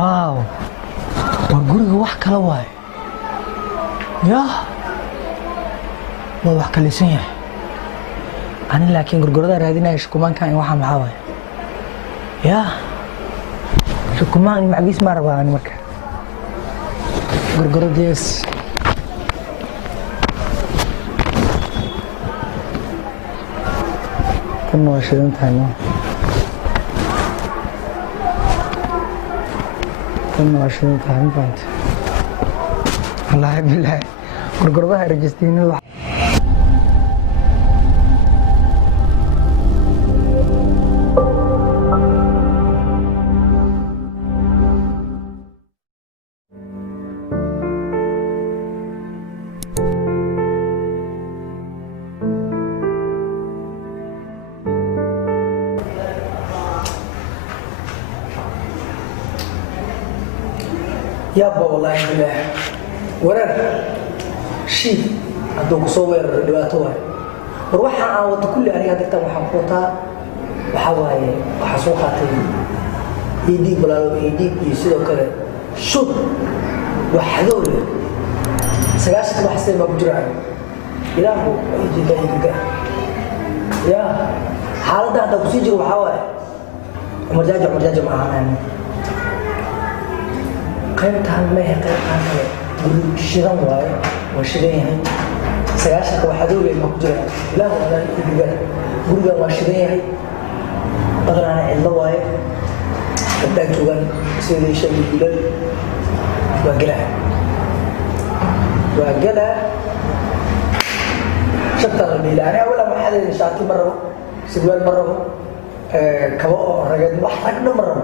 Wow, waa guriga wax kala waay. Yah, waa wax kalisan yahay. Ani laakiin gurgurada raadinaya shukumaankan waxa maxaa waay. Yah, shukumaan macbiis ma rabaa ani marka. Gurguradaas kan waa shidan tahay no. Kan waa shidan tahay maanta. Wallaahi billahi gurguradaha rejistiinadu yaba wallaahi billahi warar shii hadduu kusoo weeraro dhibaato waay war waxaan aan wado kulli aniga dadkan waxaan ku wataa waxaa waaye waxaa soo qaatay iidhiig balaalo iidhiig iyo sidoo kale shud waa xadow leh 90 wax seen baa ku jiraan ilaahu iijiga iijiga yaa xaaladda hadda kusii jiro waxaa waaye umarjaajo ma ahaan qaybtaan mehe qaybtaan kale guri shidan waaye waa shidan yahay 90 waxaa dowlay ma ku jiraan ilaahu anaan iijiga gurigan waa shidan yahay badanaana cidlo waaye gabdhaa joogaan sidii sheegay bilal waa galaa shabtaa la dhiila aniga awala waxaa leeyahay shaati ma rabo sirwaal ma rabo kabo oo rageed wax ragna ma rabo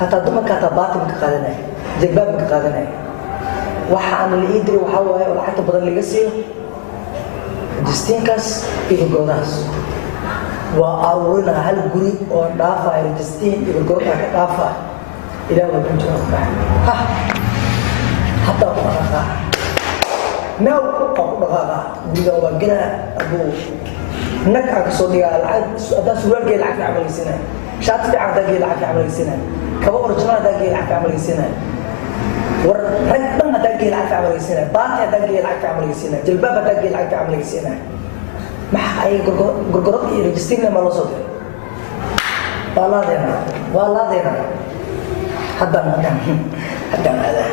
hataa dumarka hataa baatin ka qaadanaya jilbaab ka qaadanaya waxa aan la ii diray waxaa waaye oo lacagta badan laga siiyo rejistiinkaas iyo goodaas waa aruurina hal guri oo dhaafaya rejistiin iyo goodaa ka dhaafaya ilaah waa ku jira ha hataa ku dhaqaaqa now ku dhaqaaqa guriga waa galaa abuu naka ka soo dhigaa lacag hadaa surwaalkee lacag camaleysanaya shaati fiican hadaa gee lacag camaleysanaya kaba original hadaa gee lacag camaleysanaya war rag dhan hadaa gee lacag camaleysanaya baati hadaa gee lacag camaleysanaya jilbaab hadaa gee lacag camaleysanaya maxaa ay gurgurad iyo rejistiinna ma loo soo diray waa laadeena haddaan aadaa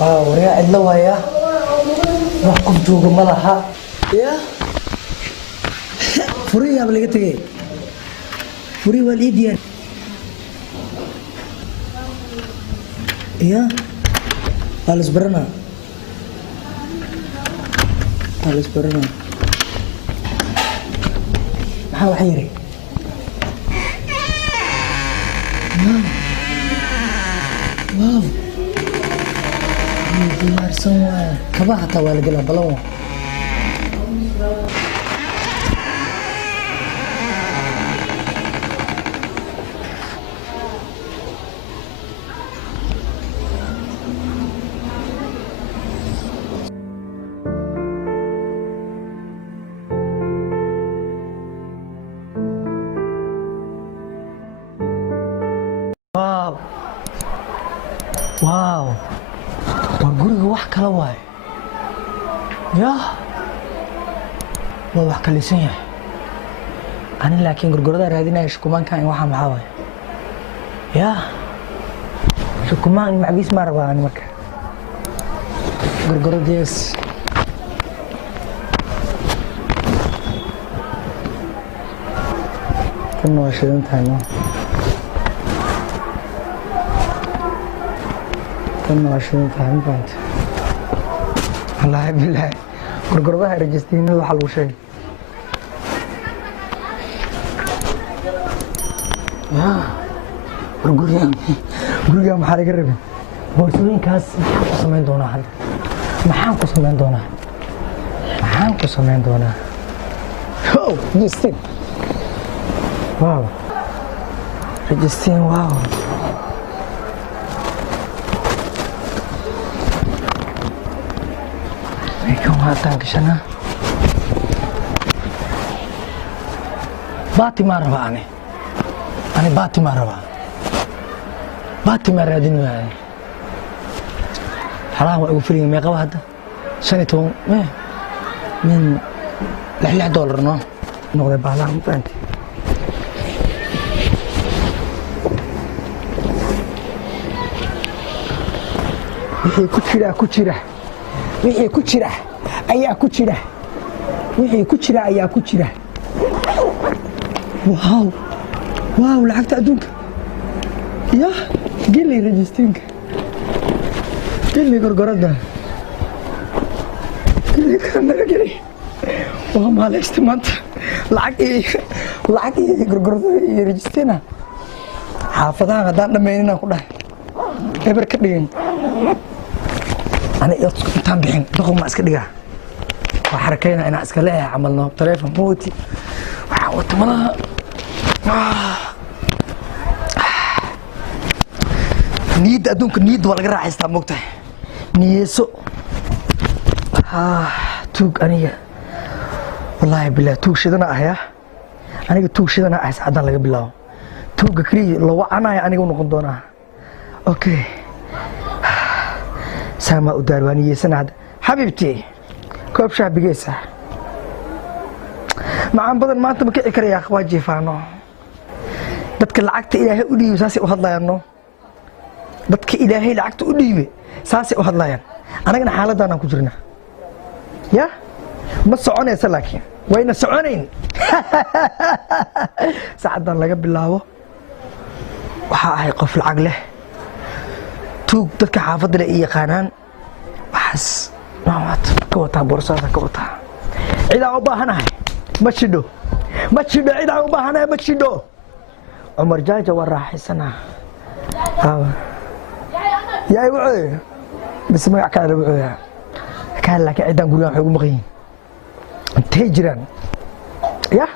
waryaa cidlo waaya wax qof jooga ma laha ya furiyaaba laga tegay furi waa lii diyaar ya waa laisbaranaa maxaa wax yiri wow diyaarsan waay kaba hataa waa la gelaa balan waaw war guriga wax kala waay yaa waa wax kalisan yahay ani laakiin gurgurada raadinaya shukumaankan waxa maxaa waay yaa shukumaan macbiis ma rabaa ani marka gurguradaas kan waa shidan tahay no kan waa shidan tahay maanta wallaahi bilaahi gurguradaha rejistiinada waxa lagu sheegay guriga maxaa laga rabay boorsooyinkaas maxaan ku samayn doonaa hadda maxaan ku samayn doonaa oh registin wow registin wow kan waataan gashanaa baati maa rabaa ani baati maa rabaa baati maa raadin waayay xalaha waa ugu filiga meeqaba hadda 15 min $6 no noqday baalaha u baantay wixii ku jira wixii ku jira ayaa ku jira waaw lacagta adduunka ya geli registinka geli gorgorada geli waa maalaysta maanta lacag iyo gorgorada iyo registina xaafadaha haddaan dhammaynina ku dhahay eber ka dhigin ani intaan bixin doqon ma iska dhigaa waa xarakayna inaan iska leeyahay camalno taleefon mooti waxaan wata malaha niyadda adduunka niyadda waa laga raaxaystaa moogtahay niyeeso tuug aniga wallaahi bilaahi tuug shidana ahyaa aniga tuug shidana ah saacaddan laga bilaabo tuugga keliya la wacanaya aniga u noqon doonaa okay saamaa u daar waa niyeesana hadda xabiibtii koob shaabigeysa macaan badan maanta ma kici karayaa waa jiifaano dadka lacagta ilaahay u dhiibay saasay u hadlayaanno dadka ilaahay lacagta u dhiibay saasay u hadlayaan anagana xaaladdaanaan ku jirnaa ya ma soconaysa laakiin wayna soconayn saacaddan laga bilaabo waxaa ahay qof lacag leh tuug dadka xaafadda leh i yaqaanaan waxaas ka wataa boorsaada ka wataa cidaan u baahanahay ma jidho cidaan u baahanahay ma jidho cumar jaaja waa raaxaysanaa yaa igu cooy bise magac kale lagu cooyaa kaan laakiin ciddaan gurigaan waxay ugu maqan yihiin intay jiraan ya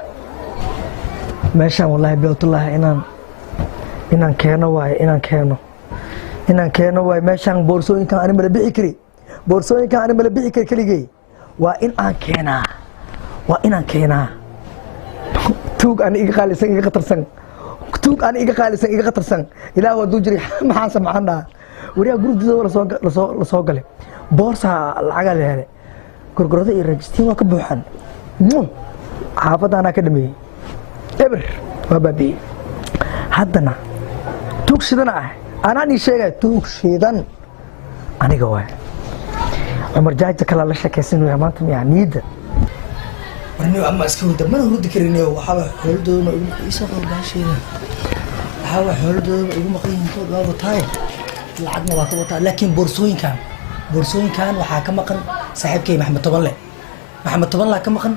meeshaan wallaahi bilowtullaahi inaan keeno waaye meeshaan boorsooyinkan ani mala bixi kari keligey waa inaan keenaa tuug ani iga qaalisan iga qatarsan ilaah hadduu jiray maxaan samcaan dhaha wariyaa gurigdooda la soo galay boorsaa lacagaa la helay gorgorada iyo rajistiin waa ka buuxan xaafadda anaa ka dhameeyey eber waa baabi'ey haddana tuug shidana ah anaan ii sheegaya tuug shidan aniga waay cumar jaaja kalaa la sheekaysan waya maanta miyaa niyadda warniyo ama iska hurda mana hurdi kariniyo waxaaba xooladoodana iisa qorbaasheeda waxaaba xooladoodana ugu maqan yihiin kood waa wataaye lacagna waa ka wataa laakiin boorsooyinkan waxaa ka maqan saaxiibkay maxamed tobanlaa ka maqan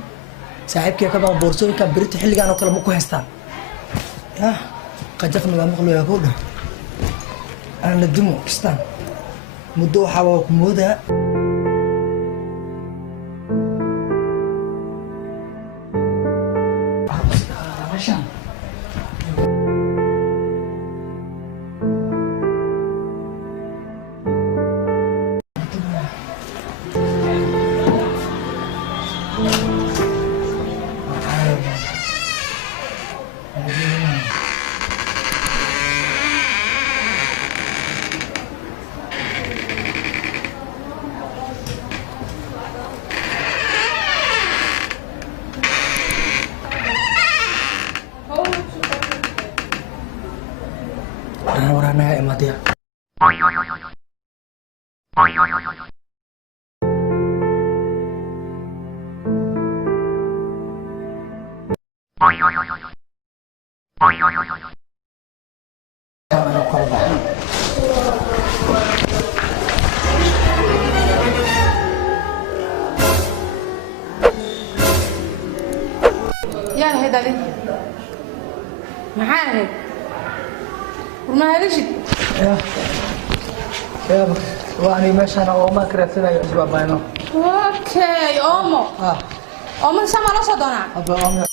saaxiibkay ka maqan boorsooyinkan berita xilligaan oo kale ma ku haystaan ya qajafna waa maqloyaa koo dhan aan la dimo kistaan muddo waxaa waa ku moodaa diyaar. يا هيدا لي معاهد وما هلشت يا وأنا ماشي أنا وما كرهتنا يا أسباب بينه. اوكي اومو اومو سما لا صدنا أبا أمي